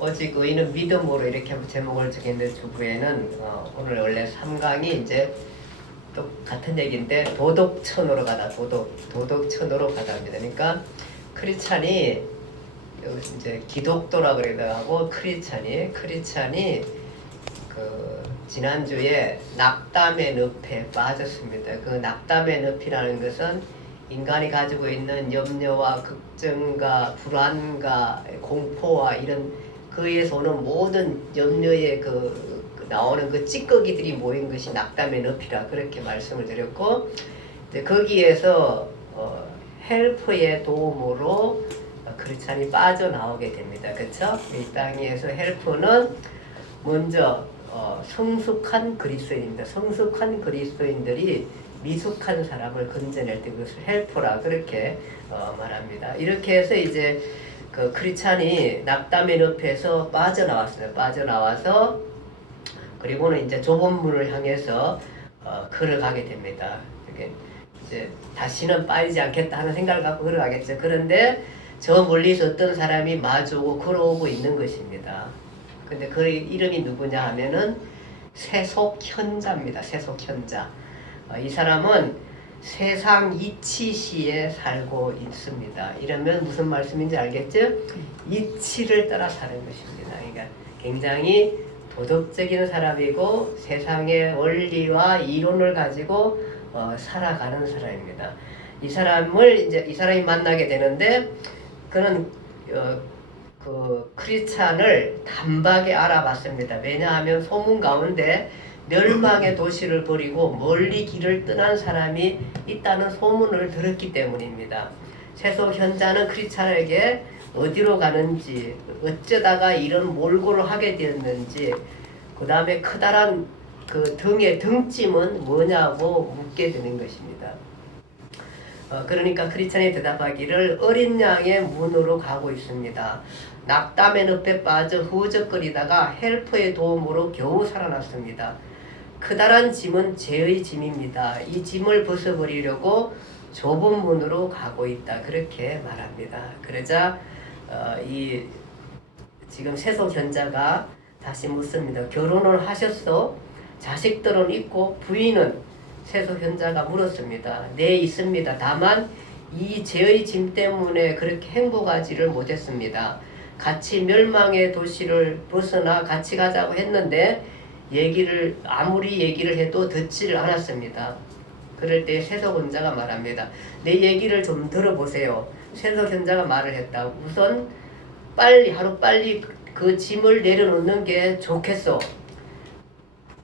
오직 의인은 믿음으로 이렇게 제목을 적였는데 주부에는 오늘 원래 3강이 이제 또 같은 얘기인데 도덕천으로 가다 도덕천으로 가다 합니다. 그러니까 크리스찬이 여기서 이제 기독도라 그래도 하고 크리스찬이 그 지난주에 낙담의 늪에 빠졌습니다. 그 낙담의 늪이라는 것은 인간이 가지고 있는 염려와 걱정과 불안과 공포와 이런 그에서 오는 모든 염려의 나오는 그 찌꺼기들이 모인 것이 낙담의 늪이라 그렇게 말씀을 드렸고, 이제 거기에서 헬프의 도움으로 크리스찬이 빠져나오게 됩니다. 그렇죠? 이 땅에서 헬프는 먼저 성숙한 그리스도인입니다. 성숙한 그리스도인들이 미숙한 사람을 건져낼 때 그것을 헬프라 그렇게 말합니다. 이렇게 해서 이제 그 크리스찬이 낙담의 늪에서 빠져나왔어요. 빠져나와서 그리고는 이제 좁은 문을 향해서 걸어가게 됩니다. 이렇게 이제 다시는 빠지지 않겠다 하는 생각을 갖고 걸어가겠죠. 그런데 저 멀리서 어떤 사람이 마주오고 걸어오고 있는 것입니다. 근데 그 이름이 누구냐 하면은 세속현자입니다. 세속현자. 이 사람은 세상 이치시에 살고 있습니다. 이러면 무슨 말씀인지 알겠죠? 이치를 따라 사는 것입니다. 그러니까 굉장히 도덕적인 사람이고 세상의 원리와 이론을 가지고 살아가는 사람입니다. 이 사람이 만나게 되는데 그는 그 크리스찬을 단박에 알아봤습니다. 왜냐하면 소문 가운데 멸망의 도시를 버리고 멀리 길을 떠난 사람이 있다는 소문을 들었기 때문입니다. 세속현자는 크리스찬에게 어디로 가는지, 어쩌다가 이런 몰골을 하게 되었는지, 그 다음에 커다란 그 등의 등짐은 뭐냐고 묻게 되는 것입니다. 그러니까 크리스찬이 대답하기를 어린 양의 문으로 가고 있습니다. 낙담의 늪에 빠져 후적거리다가 헬퍼의 도움으로 겨우 살아났습니다. 커다란 짐은 죄의 짐입니다. 이 짐을 벗어버리려고 좁은 문으로 가고 있다. 그렇게 말합니다. 그러자 이 지금 세속현자가 다시 묻습니다. 결혼을 하셨어? 자식들은 있고 부인은? 세속현자가 물었습니다. 네, 있습니다. 다만 이 죄의 짐 때문에 그렇게 행복하지를 못했습니다. 같이 멸망의 도시를 벗어나 같이 가자고 했는데 아무리 얘기를 해도 듣지를 않았습니다. 그럴 때 세속현자가 말합니다. 내 얘기를 좀 들어보세요. 세속현자가 말을 했다. 우선 하루빨리 그 짐을 내려놓는 게 좋겠어.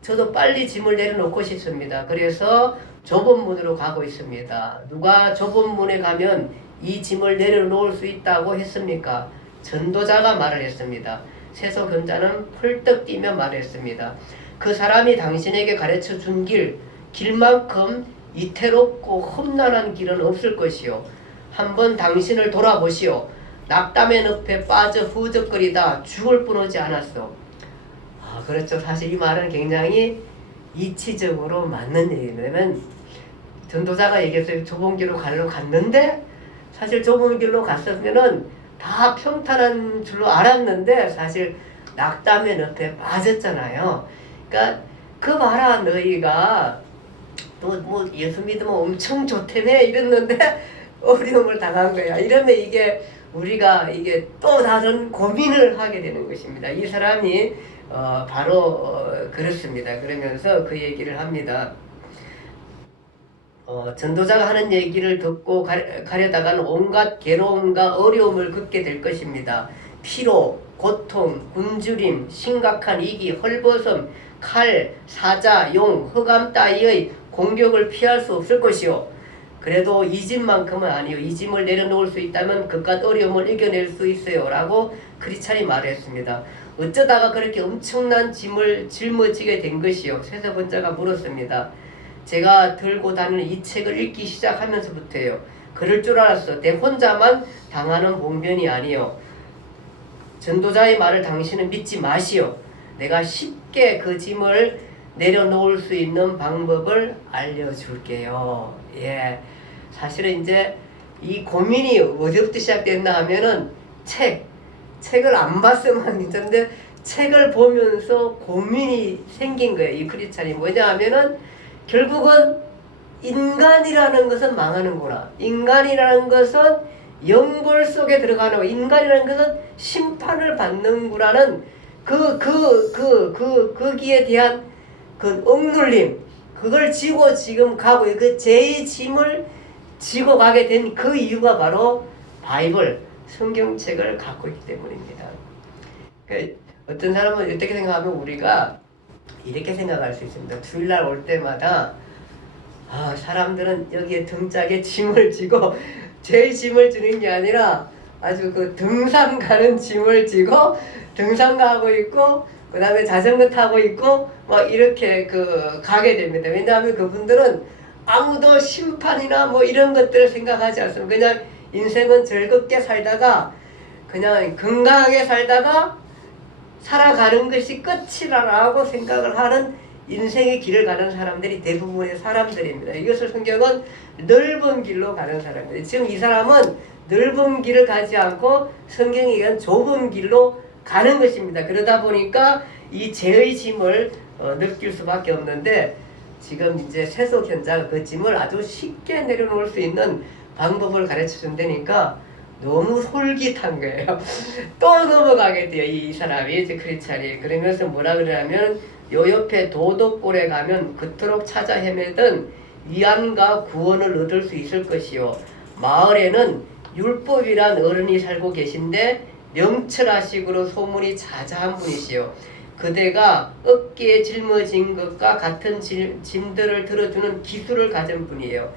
저도 빨리 짐을 내려놓고 싶습니다. 그래서 좁은 문으로 가고 있습니다. 누가 좁은 문에 가면 이 짐을 내려놓을 수 있다고 했습니까? 전도자가 말을 했습니다. 세속현자는 펄떡 뛰며 말했습니다. 그 사람이 당신에게 가르쳐 준 길만큼 이태롭고 험난한 길은 없을 것이요. 한번 당신을 돌아보시오. 낙담의 늪에 빠져 후적거리다 죽을 뻔하지 않았어. 그렇죠. 사실 이 말은 굉장히 이치적으로 맞는 얘기입니다. 왜냐면 전도자가 얘기했어요. 좁은 길로 갔는데 사실 좁은 길로 갔으면은 다 평탄한 줄로 알았는데 사실 낙담의 늪에 빠졌잖아요. 그러니까 그 봐라 너희가 또 뭐 예수 믿으면 엄청 좋다며 이랬는데 어려움을 당한 거야. 이러면 우리가 또 다른 고민을 하게 되는 것입니다. 이 사람이 바로 그렇습니다. 그러면서 그 얘기를 합니다. 전도자가 하는 얘기를 듣고 가려다가는 온갖 괴로움과 어려움을 겪게 될 것입니다. 피로, 고통, 굶주림, 심각한 위기, 헐벗음, 칼, 사자, 용, 흑암 따위의 공격을 피할 수 없을 것이요. 그래도 이 짐만큼은 아니요. 이 짐을 내려놓을 수 있다면 그깟 어려움을 이겨낼 수 있어요. 라고 크리스찬이 말했습니다. 어쩌다가 그렇게 엄청난 짐을 짊어지게 된 것이요. 세속현자가 물었습니다. 제가 들고 다니는 이 책을 읽기 시작하면서부터요. 그럴 줄 알았어. 내 혼자만 당하는 봉변이 아니요. 전도자의 말을 당신은 믿지 마시오. 내가 쉽게 그 짐을 내려놓을 수 있는 방법을 알려줄게요. 예. 사실은 이제 이 고민이 어디부터 시작됐나 하면은 책을 안 봤으면 괜찮은데 책을 보면서 고민이 생긴 거예요. 이 크리스찬이 뭐냐 하면은 결국은 인간이라는 것은 망하는구나. 인간이라는 것은 영벌 속에 들어가는, 인간이라는 것은 심판을 받는구나는 거기에 대한 그 억눌림, 그걸 지고 지금 가고, 그 죄의 짐을 지고 가게 된 그 이유가 바로 바이블, 성경책을 갖고 있기 때문입니다. 어떤 사람은 어떻게 생각하면 우리가 이렇게 생각할 수 있습니다. 주일날 올 때마다 사람들은 여기에 등짝에 짐을 지고 죄의 짐을 지는 게 아니라 아주 그 등산 가는 짐을 지고 등산 가고 있고 그 다음에 자전거 타고 있고 막 이렇게 가게 됩니다. 왜냐하면 그분들은 아무도 심판이나 뭐 이런 것들을 생각하지 않습니다. 그냥 인생은 즐겁게 살다가 그냥 건강하게 살다가 살아가는 것이 끝이라고 생각을 하는 인생의 길을 가는 사람들이 대부분의 사람들입니다. 이것을 성경은 넓은 길로 가는 사람입니다. 지금 이 사람은 넓은 길을 가지 않고 성경에 의한 좁은 길로 가는 것입니다. 그러다 보니까 이 죄의 짐을 느낄 수밖에 없는데, 지금 이제 세속현자가 그 짐을 아주 쉽게 내려놓을 수 있는 방법을 가르쳐 준다니까 너무 솔깃한 거예요. 또 넘어가게 돼요. 이 사람이, 이제 크리스찬이. 그러면서 뭐라 그러냐면, 요 옆에 도덕골에 가면 그토록 찾아 헤매던 위안과 구원을 얻을 수 있을 것이요. 마을에는 율법이란 어른이 살고 계신데 명철하시고로 소문이 자자한 분이시요. 그대가 어깨에 짊어진 것과 같은 짐들을 들어주는 기술을 가진 분이에요.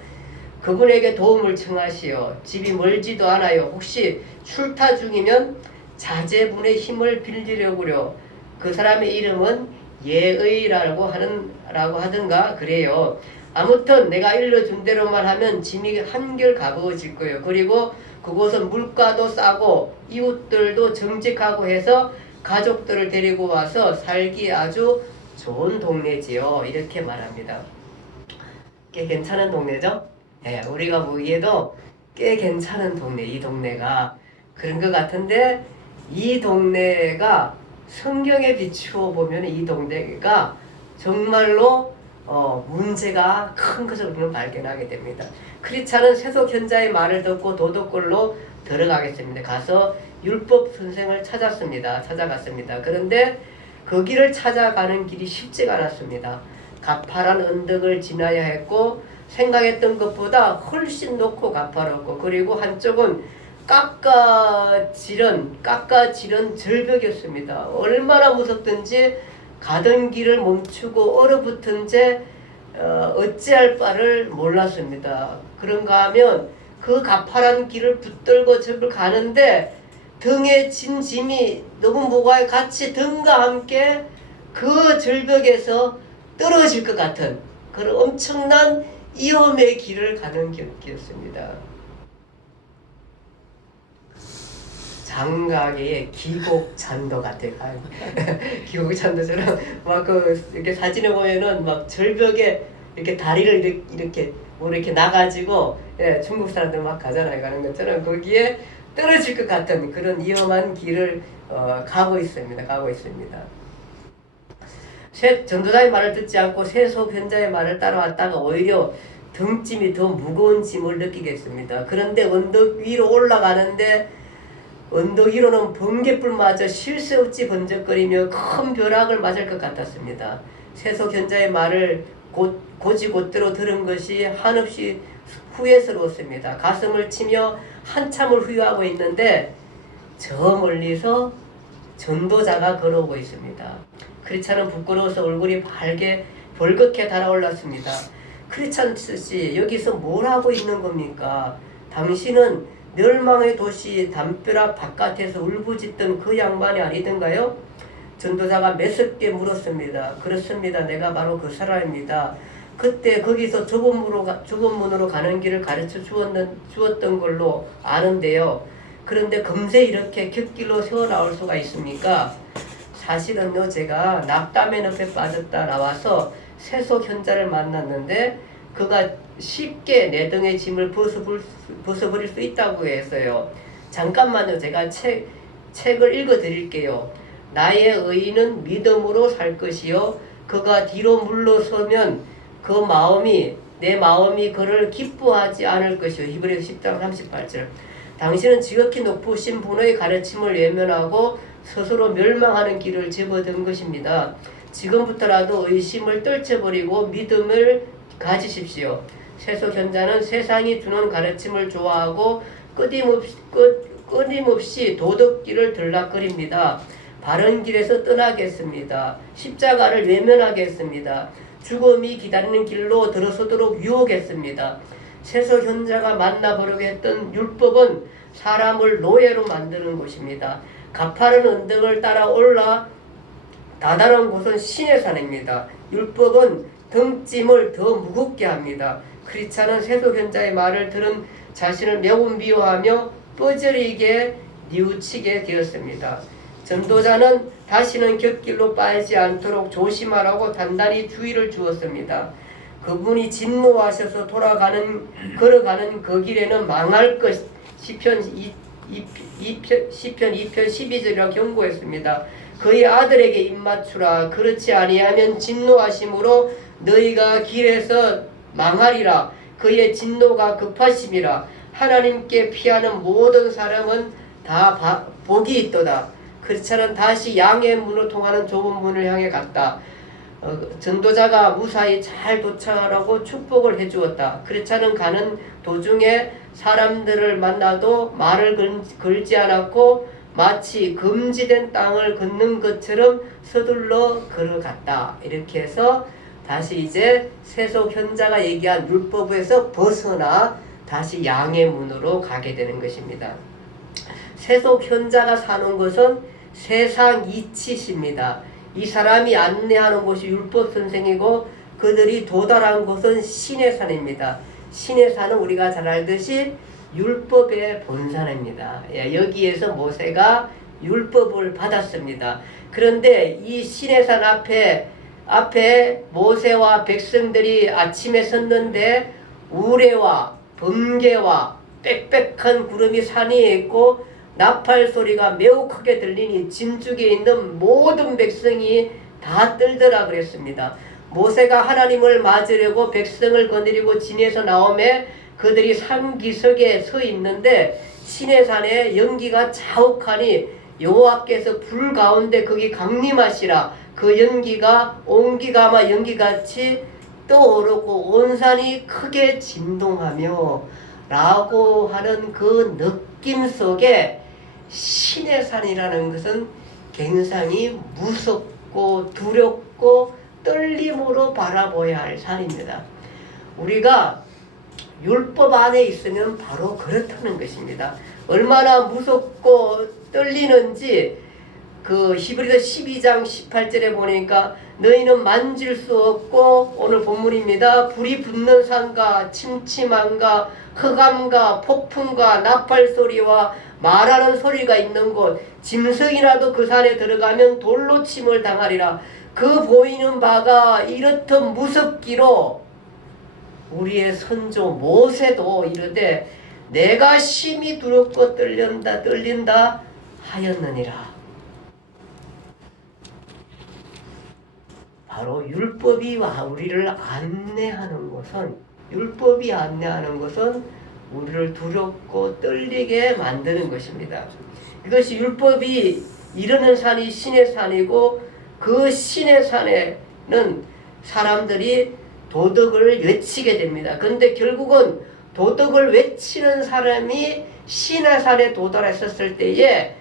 그분에게 도움을 청하시오. 집이 멀지도 않아요. 혹시 출타 중이면 자제분의 힘을 빌리려고요. 그 사람의 이름은 예의라고 하든가 그래요. 아무튼 내가 일러준 대로만 하면 짐이 한결 가벼워질 거예요. 그리고 그곳은 물가도 싸고 이웃들도 정직하고 해서 가족들을 데리고 와서 살기 아주 좋은 동네지요. 이렇게 말합니다. 꽤 괜찮은 동네죠? 네, 우리가 보기에도 꽤 괜찮은 동네, 이 동네가. 그런 것 같은데, 이 동네가 성경에 비추어 보면 이 동네가 정말로 문제가 큰 것을 우리는 발견하게 됩니다. 크리스찬은 세속현자의 말을 듣고 도덕골로 들어가겠습니다. 가서 율법 선생을 찾아갔습니다. 그런데 그 길을 찾아가는 길이 쉽지가 않았습니다. 가파른 언덕을 지나야 했고 생각했던 것보다 훨씬 높고 가파랐고, 그리고 한쪽은 깎아지른 절벽이었습니다. 얼마나 무섭든지 가던 길을 멈추고 얼어붙은 채 어찌할 바를 몰랐습니다. 그런가 하면 그 가파른 길을 붙들고 저를 가는데 등에 진 짐이 너무 무거워요. 같이 등과 함께 그 절벽에서 떨어질 것 같은 그런 엄청난 위험의 길을 가는 길이었습니다. 장가계의 기곡찬도 같아요. 기곡찬도처럼 막 이렇게 사진에 보면은 막 절벽에 이렇게 다리를 이렇게 나가지고, 중국 사람들 막 가잖아요. 가는 것처럼 거기에 떨어질 것 같은 그런 위험한 길을 가고 있습니다. 전도자의 말을 듣지 않고 세속현자의 말을 따라왔다가 오히려 등짐이 더 무거운 짐을 느끼겠습니다. 그런데 언덕 위로 올라가는데 언덕 위로는 번개불마저 쉴 새 없이 번쩍거리며 큰 벼락을 맞을 것 같았습니다. 세속현자의 말을 곧대로 들은 것이 한없이 후회스러웠습니다. 가슴을 치며 한참을 후회하고 있는데 저 멀리서 전도자가 걸어오고 있습니다. 크리스찬은 부끄러워서 얼굴이 벌겋게 달아올랐습니다. 크리스찬 씨, 여기서 뭘 하고 있는 겁니까? 당신은 멸망의 도시 담벼락 바깥에서 울부짖던 그 양반이 아니던가요? 전도자가 매섭게 물었습니다. 그렇습니다. 내가 바로 그 사람입니다. 그때 거기서 좁은 문으로 가는 길을 가르쳐 주었던 걸로 아는데요. 그런데 금세 이렇게 곁길로 새어 나올 수가 있습니까? 사실은요, 제가 낙담의 늪에 빠졌다 나와서 세속현자를 만났는데 그가 쉽게 내 등의 짐을 벗어버릴 수 있다고 해서요. 잠깐만요, 제가 책을 읽어 드릴게요. 나의 의인은 믿음으로 살 것이요 그가 뒤로 물러서면 내 마음이 그를 기뻐하지 않을 것이요. 히브리서 10장 38절. 당신은 지극히 높으신 분의 가르침을 외면하고 스스로 멸망하는 길을 접어든 것입니다. 지금부터라도 의심을 떨쳐버리고 믿음을 가지십시오. 세속현자는 세상이 주는 가르침을 좋아하고 끊임없이 도덕길을 들락거립니다. 바른 길에서 떠나겠습니다. 십자가를 외면하겠습니다. 죽음이 기다리는 길로 들어서도록 유혹했습니다. 세속현자가 만나보려고 했던 율법은 사람을 노예로 만드는 것입니다. 가파른 언덕을 따라 올라 다다른 곳은 신의 산입니다. 율법은 등짐을 더 무겁게 합니다. 크리스찬은 세속현자의 말을 들은 자신을 매우 미워하며 뻐저리게 뉘우치게 되었습니다. 전도자는 다시는 곁길로 빠지지 않도록 조심하라고 단단히 주의를 주었습니다. 그분이 진노하셔서 걸어가는 그 길에는 망할 것. 시편 2편 12절이라 경고했습니다. 그의 아들에게 입맞추라. 그렇지 아니하면 진노하심으로 너희가 길에서 망하리라. 그의 진노가 급하심이라. 하나님께 피하는 모든 사람은 다 복이 있도다. 크리스찬은 다시 양의 문으로 통하는 좁은 문을 향해 갔다. 전도자가 무사히 잘 도착하라고 축복을 해주었다. 크리스찬은 가는 도중에 사람들을 만나도 말을 걸지 않았고 마치 금지된 땅을 걷는 것처럼 서둘러 걸어갔다. 이렇게 해서 다시 이제 세속현자가 얘기한 율법에서 벗어나 다시 양의 문으로 가게 되는 것입니다. 세속현자가 사는 것은 세상 이치십니다. 이 사람이 안내하는 곳이 율법선생이고 그들이 도달한 곳은 신의 산입니다. 신의 산은 우리가 잘 알듯이 율법의 본산입니다. 여기에서 모세가 율법을 받았습니다. 그런데 이 신의 산 앞에 모세와 백성들이 아침에 섰는데 우레와 번개와 빽빽한 구름이 산위에 있고 나팔 소리가 매우 크게 들리니 진쪽에 있는 모든 백성이 다 떨더라 그랬습니다. 모세가 하나님을 맞으려고 백성을 거느리고 진에서 나오매 그들이 산기슭에 서 있는데 신의 산에 연기가 자욱하니 여호와께서 불 가운데 거기 강림하시라. 그 연기가 옹기가마 연기같이 떠오르고 온 산이 크게 진동하며 라고 하는 그 느낌 속에 신의 산이라는 것은 굉장히 무섭고 두렵고 떨림으로 바라봐야 할 산입니다. 우리가 율법 안에 있으면 바로 그렇다는 것입니다. 얼마나 무섭고 떨리는지 그 히브리서 12장 18절에 보니까 너희는 만질 수 없고 오늘 본문입니다. 불이 붙는 산과 침침함과 흑암과 폭풍과 나팔 소리와 말하는 소리가 있는 곳 짐승이라도 그 산에 들어가면 돌로 침을 당하리라. 그 보이는 바가 이렇듯 무섭기로 우리의 선조 모세도 이르되 내가 심히 두렵고 떨린다 하였느니라. 바로 율법이 우리를 안내하는 것은 우리를 두렵고 떨리게 만드는 것입니다. 이것이 율법이 이르는 산이 신의 산이고 그 신의 산에는 사람들이 도덕을 외치게 됩니다. 그런데 결국은 도덕을 외치는 사람이 신의 산에 도달했었을 때에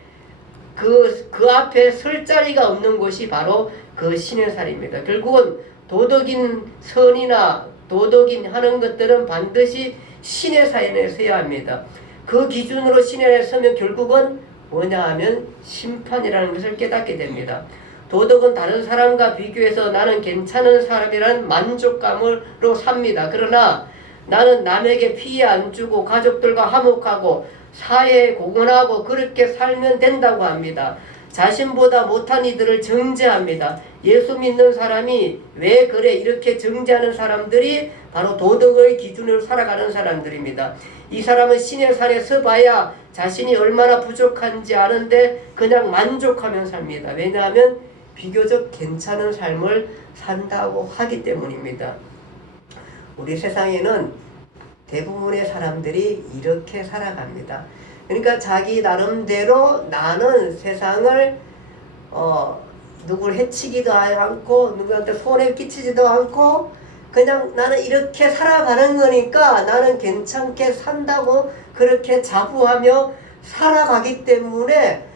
그 앞에 설 자리가 없는 곳이 바로 그 신의 산입니다. 결국은 도덕인 선이나 도덕인 하는 것들은 반드시 신의 산에 서야 합니다. 그 기준으로 신의 산에 서면 결국은 뭐냐 하면 심판이라는 것을 깨닫게 됩니다. 도덕은 다른 사람과 비교해서 나는 괜찮은 사람이라는 만족감으로 삽니다. 그러나 나는 남에게 피해 안 주고 가족들과 화목하고 사회에 공헌하고 그렇게 살면 된다고 합니다. 자신보다 못한 이들을 정죄합니다. 예수 믿는 사람이 왜 그래 이렇게 정죄하는 사람들이 바로 도덕의 기준으로 살아가는 사람들입니다. 이 사람은 신의 산에 서봐야 자신이 얼마나 부족한지 아는데 그냥 만족하며 삽니다. 왜냐하면 비교적 괜찮은 삶을 산다고 하기 때문입니다. 우리 세상에는 대부분의 사람들이 이렇게 살아갑니다. 그러니까 자기 나름대로 나는 세상을 누굴 해치기도 않고 누구한테 손해 끼치지도 않고 그냥 나는 이렇게 살아가는 거니까 나는 괜찮게 산다고 그렇게 자부하며 살아가기 때문에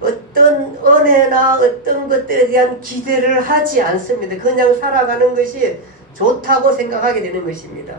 어떤 은혜나 어떤 것들에 대한 기대를 하지 않습니다. 그냥 살아가는 것이 좋다고 생각하게 되는 것입니다.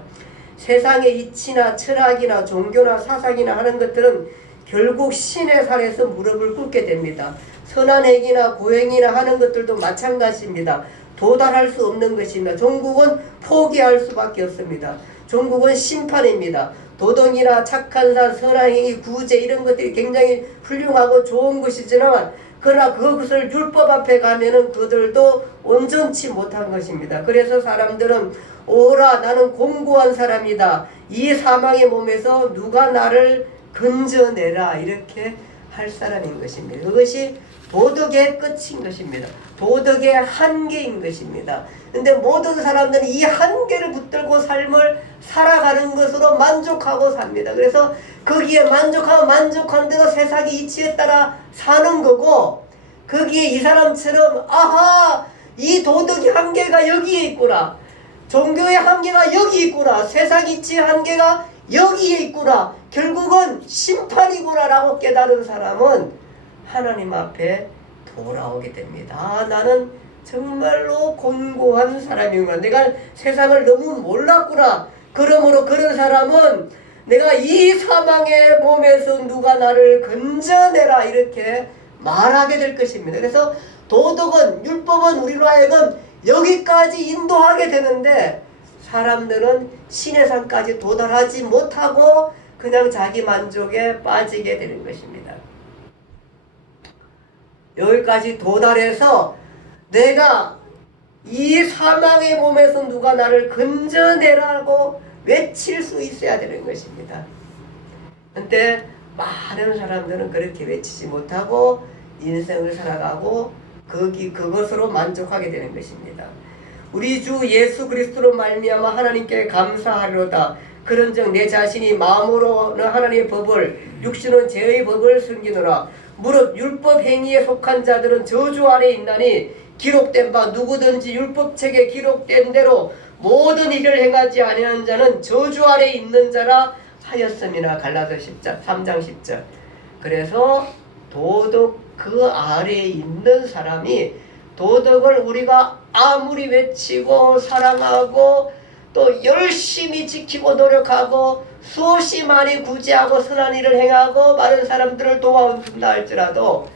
세상의 이치나 철학이나 종교나 사상이나 하는 것들은 결국 신의 살에서 무릎을 꿇게 됩니다. 선한 행위나 고행이나 하는 것들도 마찬가지입니다. 도달할 수 없는 것입니다. 종국은 포기할 수밖에 없습니다. 종국은 심판입니다. 도덕이나 착한 사, 선한 행위, 구제 이런 것들이 굉장히 훌륭하고 좋은 것이지만 그러나 그것을 율법 앞에 가면은 그들도 온전치 못한 것입니다. 그래서 사람들은 오라 나는 공고한 사람이다. 이 사망의 몸에서 누가 나를 건져내라 이렇게 할 사람인 것입니다. 그것이 도덕의 끝인 것입니다. 도덕의 한계인 것입니다. 근데 모든 사람들은 이 한계를 붙들고 삶을 살아가는 것으로 만족하고 삽니다. 그래서 거기에 만족하고 만족한 대로 세상의 이치에 따라 사는 거고 거기에 이 사람처럼 아하 이 도덕의 한계가 여기에 있구나. 종교의 한계가 여기 있구나. 세상 이치의 한계가 여기에 있구나. 결국은 심판이구나 라고 깨달은 사람은 하나님 앞에 돌아오게 됩니다. 아, 나는 정말로 곤고한 사람이구나. 내가 세상을 너무 몰랐구나. 그러므로 그런 사람은 내가 이 사망의 몸에서 누가 나를 건져내라 이렇게 말하게 될 것입니다. 그래서 도덕은 율법은 우리로 하여금 여기까지 인도하게 되는데 사람들은 신의 산까지 도달하지 못하고 그냥 자기 만족에 빠지게 되는 것입니다. 여기까지 도달해서 내가 이 사망의 몸에서 누가 나를 건져내라고 외칠 수 있어야 되는 것입니다. 근데 많은 사람들은 그렇게 외치지 못하고 인생을 살아가고 그것으로 만족하게 되는 것입니다. 우리 주 예수 그리스도로 말미암아 하나님께 감사하리로다. 그런즉 내 자신이 마음으로는 하나님의 법을 육신은 죄의 법을 숨기노라. 무릇 율법 행위에 속한 자들은 저주 아래 있나니 기록된 바 누구든지 율법책에 기록된 대로 모든 일을 행하지 아니하는 자는 저주 아래 있는 자라 하였음이나. 갈라디아 3장 10절. 그래서 도덕 그 아래에 있는 사람이 도덕을 우리가 아무리 외치고 사랑하고 또 열심히 지키고 노력하고 수없이 많이 구제하고 선한 일을 행하고 많은 사람들을 도와준다 할지라도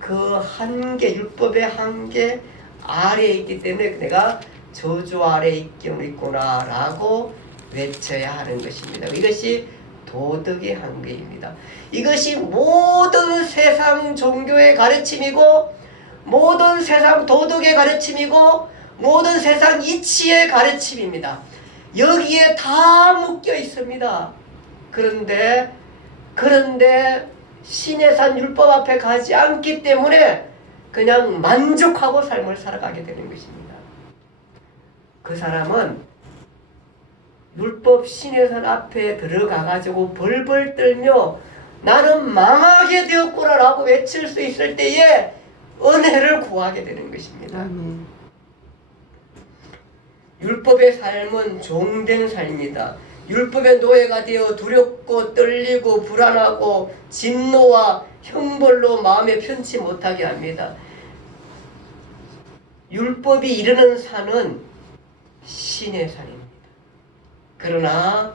그 한계, 율법의 한계 아래에 있기 때문에 내가 저주 아래에 있구나 라고 외쳐야 하는 것입니다. 이것이 도덕의 한계입니다. 이것이 모든 세상 종교의 가르침이고 모든 세상 도덕의 가르침이고 모든 세상 이치의 가르침입니다. 여기에 다 묶여 있습니다. 그런데 신의 산 율법 앞에 가지 않기 때문에 그냥 만족하고 삶을 살아가게 되는 것입니다. 그 사람은 율법 신의 산 앞에 들어가가지고 벌벌 떨며 나는 망하게 되었구나 라고 외칠 수 있을 때에 은혜를 구하게 되는 것입니다. 율법의 삶은 종된 삶이다. 율법의 노예가 되어 두렵고 떨리고 불안하고 진노와 형벌로 마음에 편치 못하게 합니다. 율법이 이르는 산은 신의 산입니다. 그러나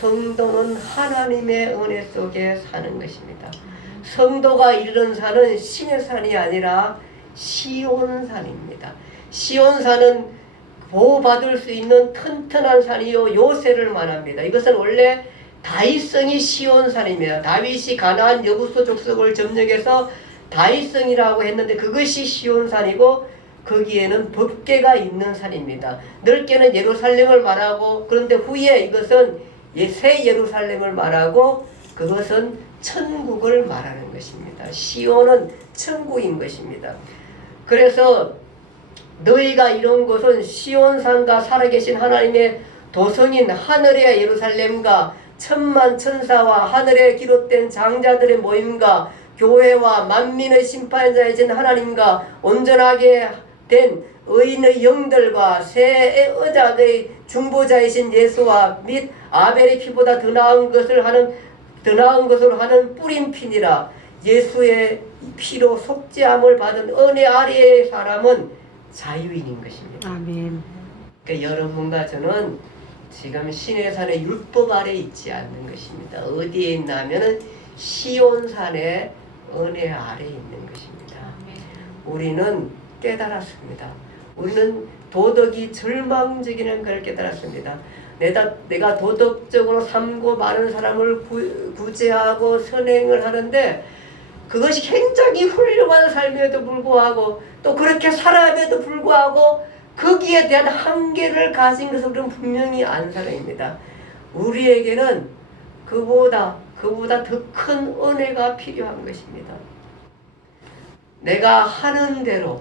성도는 하나님의 은혜 속에 사는 것입니다. 성도가 이르는 산은 신의 산이 아니라 시온산입니다. 시온산은 보호받을 수 있는 튼튼한 산이요 요새를 말합니다. 이것은 원래 다윗성이 시온산입니다. 다윗이 가나안 여부소 족속을 점령해서 다윗성이라고 했는데 그것이 시온산이고 거기에는 법궤가 있는 산입니다. 넓게는 예루살렘을 말하고 그런데 후에 이것은 새 예루살렘을 말하고 그것은 천국을 말하는 것입니다. 시온은 천국인 것입니다. 그래서 너희가 이런 곳은 시온산과 살아계신 하나님의 도성인 하늘의 예루살렘과 천만 천사와 하늘에 기록된 장자들의 모임과 교회와 만민의 심판자이신 하나님과 온전하게 된 의인의 영들과 새 의자의 중보자이신 예수와 및 아벨의 피보다 더 나은 것으로 하는 뿌린 피니라. 예수의 피로 속죄함을 받은 은혜 아래의 사람은 자유인인 것입니다. 아멘. 그러니까 여러분과 저는 지금 시내산의 율법 아래 있지 않는 것입니다. 어디에 있냐면은 시온산의 은혜 아래 있는 것입니다. 우리는 깨달았습니다. 우리는 도덕이 절망적인 걸 깨달았습니다. 내가 도덕적으로 삼고 많은 사람을 구제하고 선행을 하는데 그것이 굉장히 훌륭한 삶에도 불구하고 또 그렇게 살아감에도 불구하고 거기에 대한 한계를 가진 것을 우리는 분명히 아는 사람입니다. 우리에게는 그보다 더 큰 은혜가 필요한 것입니다. 내가 하는 대로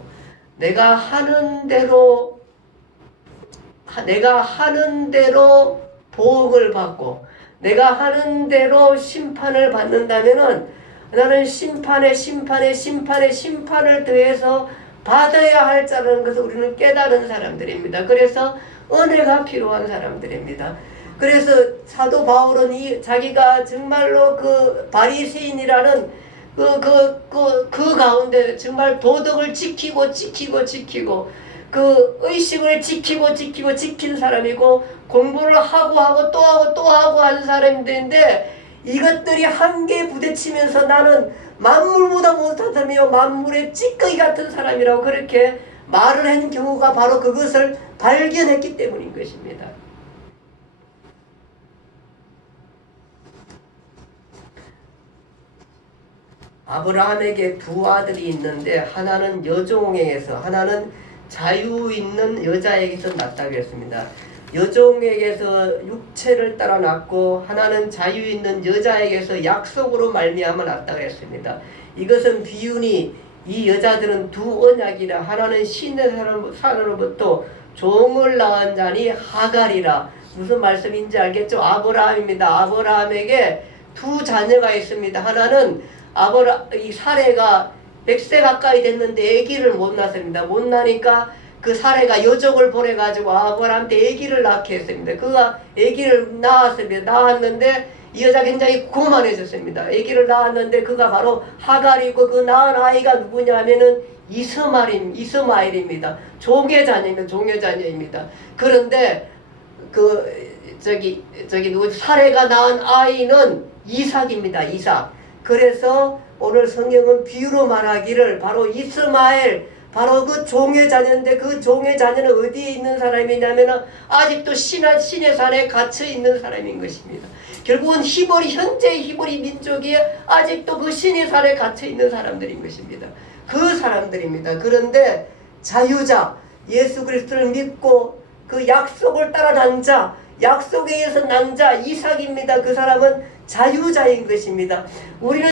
보응을 받고 내가 하는 대로 심판을 받는다면은 나는 심판에 심판을 더해서 받아야 할 자라는 것을 우리는 깨달은 사람들입니다. 그래서 은혜가 필요한 사람들입니다. 그래서 사도 바울은 자기가 정말로 그 바리새인이라는 그 가운데 정말 도덕을 지키고 그 의식을 지킨 사람이고 공부를 하고 또 하고 하는 사람인데 이것들이 한계에 부딪히면서 나는 만물보다 못한 사람이요 만물의 찌꺼기 같은 사람이라고 그렇게 말을 한 경우가 바로 그것을 발견했기 때문인 것입니다. 아브라함에게 두 아들이 있는데 하나는 여종에게서 하나는 자유 있는 여자에게서 낳았다고 했습니다. 여종에게서 육체를 따라 낳고 하나는 자유 있는 여자에게서 약속으로 말미암아 낳았다고 했습니다. 이것은 비유니 이 여자들은 두 언약이라 하나는 신의 사람으로부터 종을 낳은 자니 하갈이라. 무슨 말씀인지 알겠죠? 아브라함입니다. 아브라함에게 두 자녀가 있습니다. 하나는 이 사레가 100세 가까이 됐는데 아기를 못 낳습니다. 못 낳으니까 그 사레가 여종을 보내가지고 아브라함한테 아기를 낳게 했습니다. 그가 아기를 낳았습니다. 낳았는데 이 여자 굉장히 고만해졌습니다. 아기를 낳았는데 그가 바로 하갈이고 그 낳은 아이가 누구냐면은 이스마엘입니다. 종의 자녀입니다. 그런데 사레가 낳은 아이는 이삭입니다. 이삭. 그래서 오늘 성경은 비유로 말하기를 바로 이스마엘 바로 그 종의 자녀인데 그 종의 자녀는 어디에 있는 사람이냐면 아직도 신의 산에 갇혀 있는 사람인 것입니다. 결국은 현재의 히브리 민족이 아직도 그 신의 산에 갇혀 있는 사람들인 것입니다. 그 사람들입니다. 그런데 자유자 예수 그리스도를 믿고 그 약속을 따라 난 자 약속에 의해서 난 자 이삭입니다. 그 사람은 자유자인 것입니다. 우리는